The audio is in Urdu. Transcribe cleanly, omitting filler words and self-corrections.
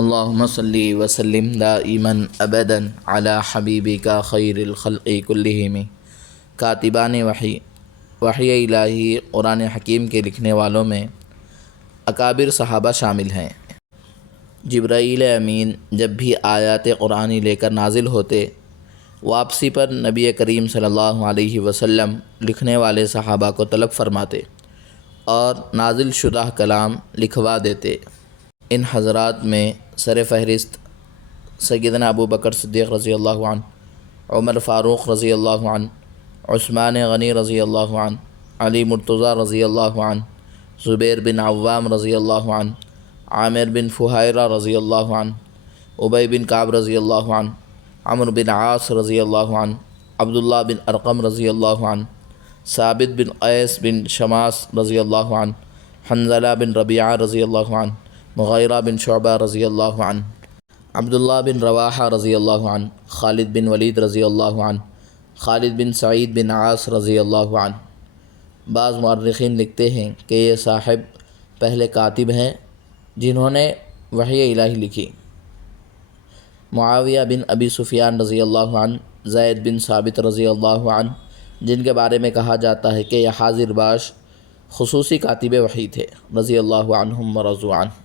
اللہم صلی وسلم دائما ابدا علی حبیبک خیر الخلق کلہم۔ کاتبان وحی الہی قرآن حکیم کے لکھنے والوں میں اکابر صحابہ شامل ہیں۔ جبرائیل امین جب بھی آیات قرآنی لے کر نازل ہوتے، واپسی پر نبی کریم صلی اللہ علیہ وسلم لکھنے والے صحابہ کو طلب فرماتے اور نازل شدہ کلام لکھوا دیتے۔ ان حضرات میں سر فہرست سیدنا ابو بکر صدیق رضی اللہ عنہ، عمر فاروق رضی اللہ عنہ، عثمان غنی رضی اللہ عنہ، علی مرتضیٰ رضی اللہ عنہ، زبیر بن عوام رضی اللہ عنہ، عامر بن فہیرہ رضی اللہ عنہ، ابی بن کعب رضی اللہ عنہ، عمرو بن عاص رضی اللہ عنہ، عبداللہ بن ارقم رضی اللہ عنہ، ثابت بن قیس بن شماس رضی اللہ عنہ، حنظلہ بن ربیعہ رضی اللہ عنہ، مغیرہ بن شعبہ رضی اللہ عنہ، عبداللہ بن رواحہ رضی اللہ عنہ، خالد بن ولید رضی اللہ عنہ، خالد بن سعید بن عاص رضی اللہ عنہ۔ بعض مورخین لکھتے ہیں کہ یہ صاحب پہلے کاتب ہیں جنہوں نے وحی الہی لکھی۔ معاویہ بن ابی سفیان رضی اللہ عنہ، زید بن ثابت رضی اللہ عنہ، جن کے بارے میں کہا جاتا ہے کہ یہ حاضر باش خصوصی کاتب وحی تھے، رضی اللہ عنہم ورضوا عنہ۔